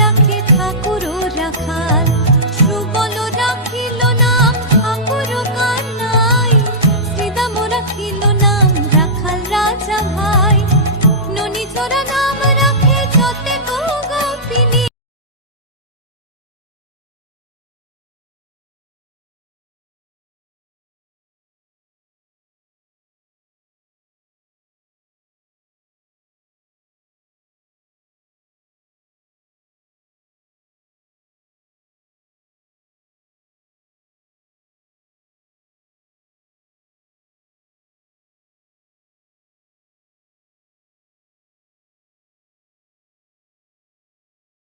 রাখে ঠাকুর রাখাল, সুবল রাখিল নাম ঠাকুর কানাই, শ্রীদাম রাখিল নাম রাখাল রাজা ভাই, ননি চোরা